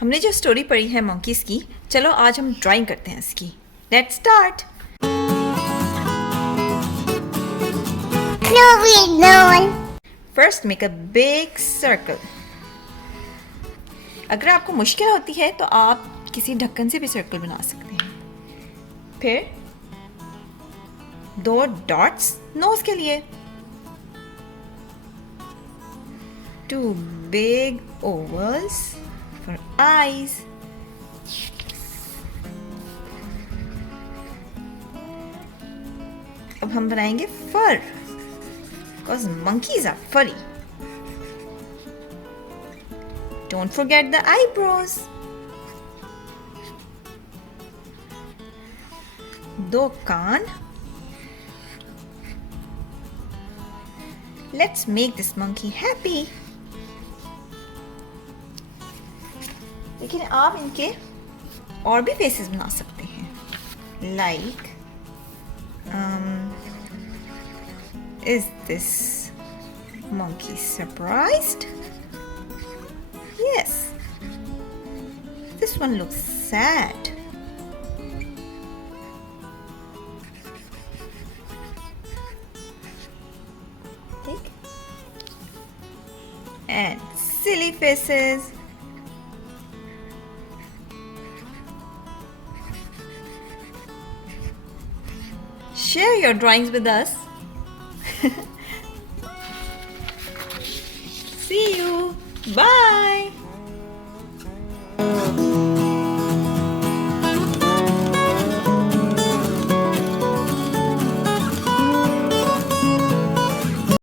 हमने जो स्टोरी पढ़ी है मंकीज़ की, चलो आज हम ड्राइंग करते हैं इसकी। Let's start. First make a big circle. अगर आपको मुश्किल होती है तो आप किसी ढक्कन से भी सर्कल बना सकते हैं। फिर 2 डॉट्स नोज के लिए, 2 big ovals for eyes. अब हम बनाएंगे fur, because monkeys are furry. Don't forget the eyebrows. 2 can't. Let's make this monkey happy. लेकिन आप इनके और भी फेसेस बना सकते हैं। Like is this monkey surprised? Yes. This one looks sad. Take. And silly faces. Share your drawings with us. See you. Bye.